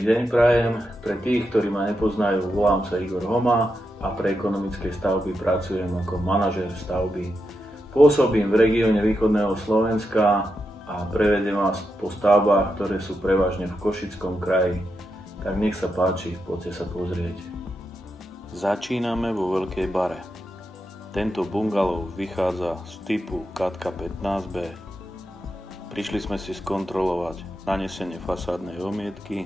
Dobrý deň prajem. Pre tých, ktorí ma nepoznajú, volám sa Igor Homa a pre ekonomické stavby pracujem ako manažér stavby. Pôsobím v regióne východného Slovenska a prevedem vás po stavbách, ktoré sú prevažne v Košickom kraji. Tak nech sa páči, poďte sa pozrieť. Začíname vo Veľkej Bare. Tento bungalov vychádza z typu Katka 15B. Prišli sme si skontrolovať nanesenie fasádnej omietky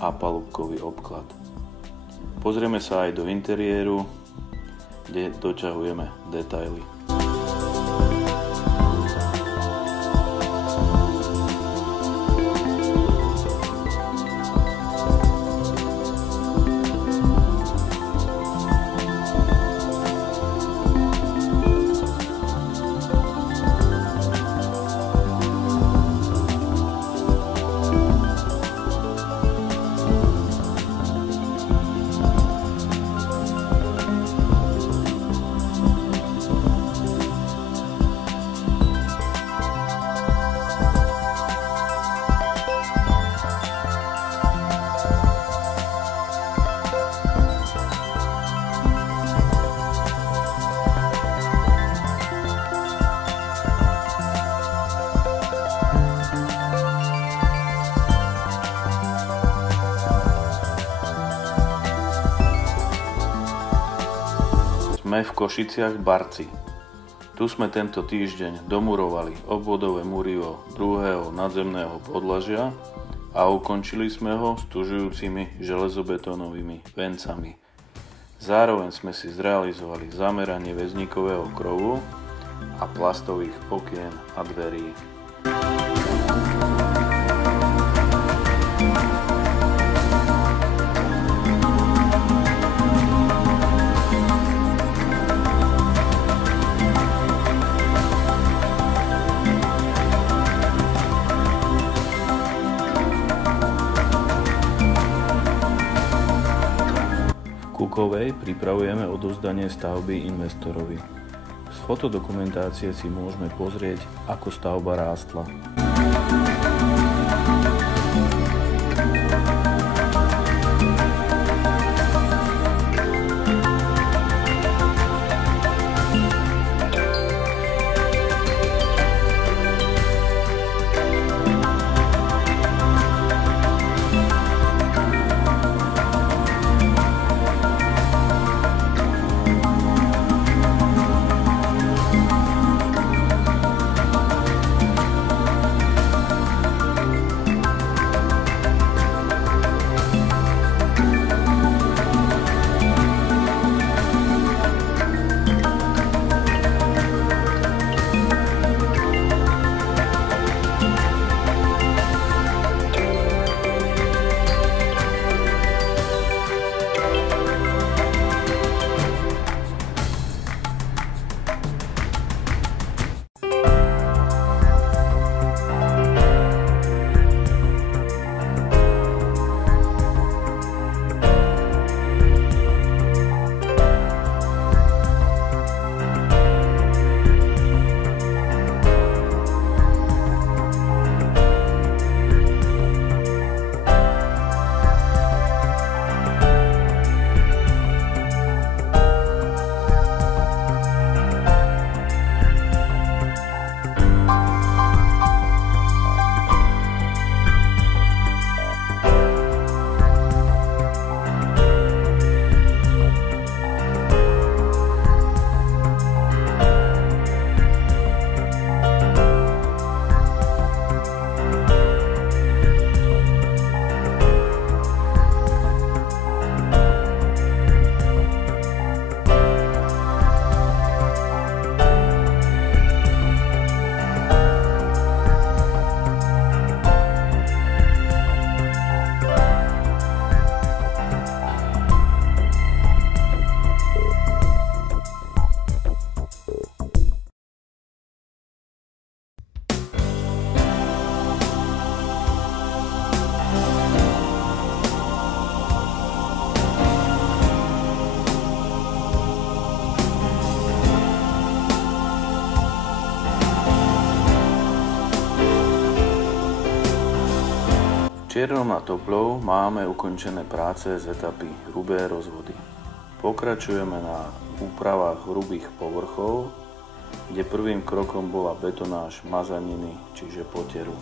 a palubkový obklad. Pozrieme sa aj do interiéru, kde doťahujeme detaily. Sme v Košiciach Barci. Tu sme tento týždeň domurovali obvodové múrivo druhého nadzemného podlažia a ukončili sme ho stužujúcimi železobetónovými vencami. Zároveň sme si zrealizovali zameranie väzníkového krovu a plastových okien a dverí. V Kukovej pripravujeme odovzdanie stavby investorovi. Z fotodokumentácie si môžeme pozrieť, ako stavba rástla. Čiernom nad Topľou máme ukončené práce z etapy hrubé rozvody. Pokračujeme na úpravách hrubých povrchov, kde prvým krokom bola betonáž mazaniny, čiže potieru.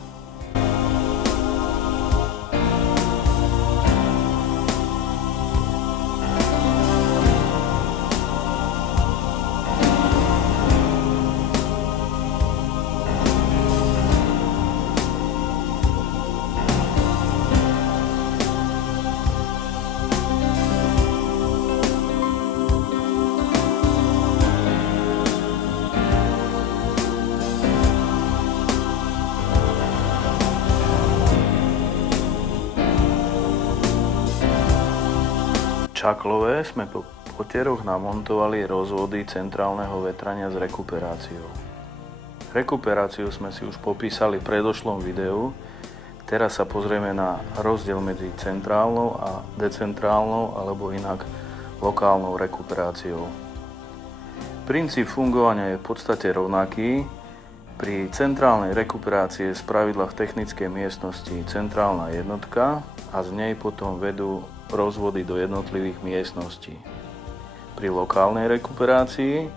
Čaklové sme po potieroch namontovali rozvody centrálneho vetrania s rekuperáciou. Rekuperáciu sme si už popísali v predošlom videu, teraz sa pozrieme na rozdiel medzi centrálnou a decentrálnou alebo inak lokálnou rekuperáciou. Princíp fungovania je v podstate rovnaký. Pri centrálnej rekuperácii je spravidla v technickej miestnosti centrálna jednotka a z nej potom vedú rozvody do jednotlivých miestností. Pri lokálnej rekuperácii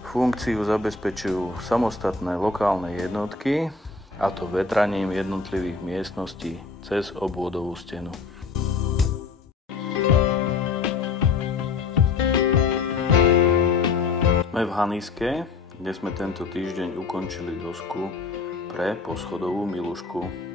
funkciu zabezpečujú samostatné lokálne jednotky, a to vetraním jednotlivých miestností cez obvodovú stenu. Sme v Haniske, kde sme tento týždeň ukončili dosku pre poschodovú milušku.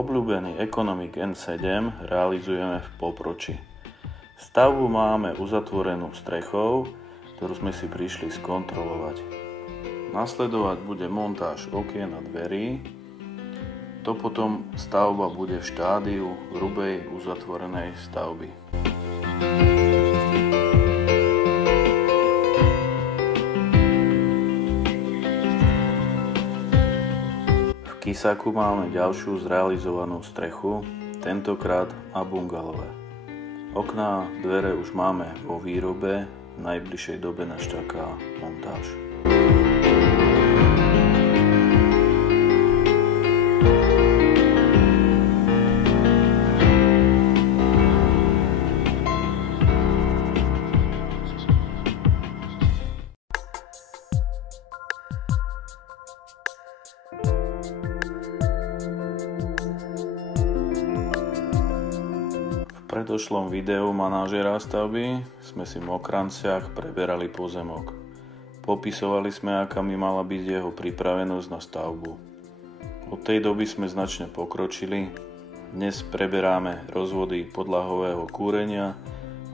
Obľúbený Economic N7 realizujeme v Poproči. Stavbu máme uzatvorenú strechou, ktorú sme si prišli skontrolovať. Nasledovať bude montáž okien a dverí. To potom stavba bude v štádiu hrubej uzatvorenej stavby. V Kisaku máme ďalšiu zrealizovanú strechu, tentokrát na bungalove. Okná, dvere už máme vo výrobe, v najbližšej dobe nás čaká montáž. V predošlom videu manažera stavby sme si v Mokranciach preberali pozemok. Popisovali sme, aká by mala byť jeho pripravenosť na stavbu. Od tej doby sme značne pokročili. Dnes preberáme rozvody podlahového kúrenia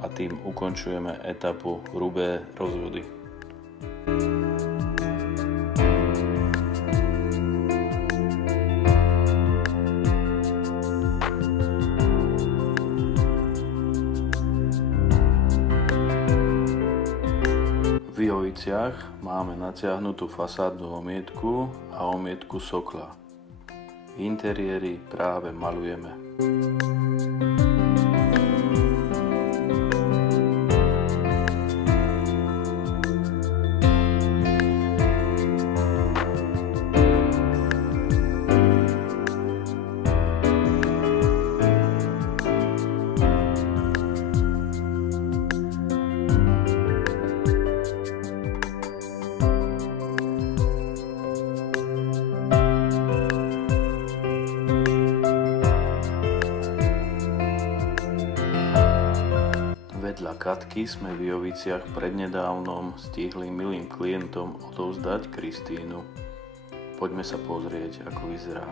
a tým ukončujeme etapu hrubé rozvody. V Jojiciach máme natiahnutú fasádnu omietku a omietku sokla. Interiéry práve maľujeme. Vedľa Katky sme v Joviciach prednedávnom stihli milým klientom odovzdať Kristínu. Poďme sa pozrieť, ako vyzerá.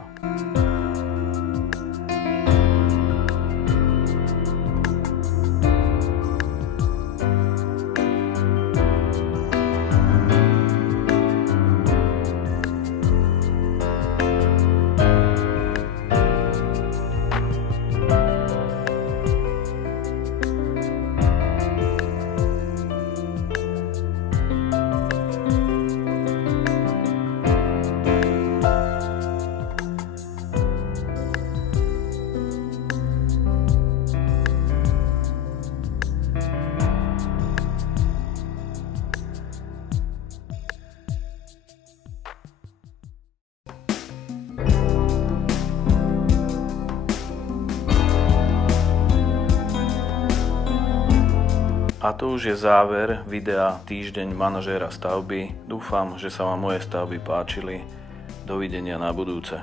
A to už je záver videa Týždeň manažéra stavby. Dúfam, že sa vám moje stavby páčili. Dovidenia na budúce.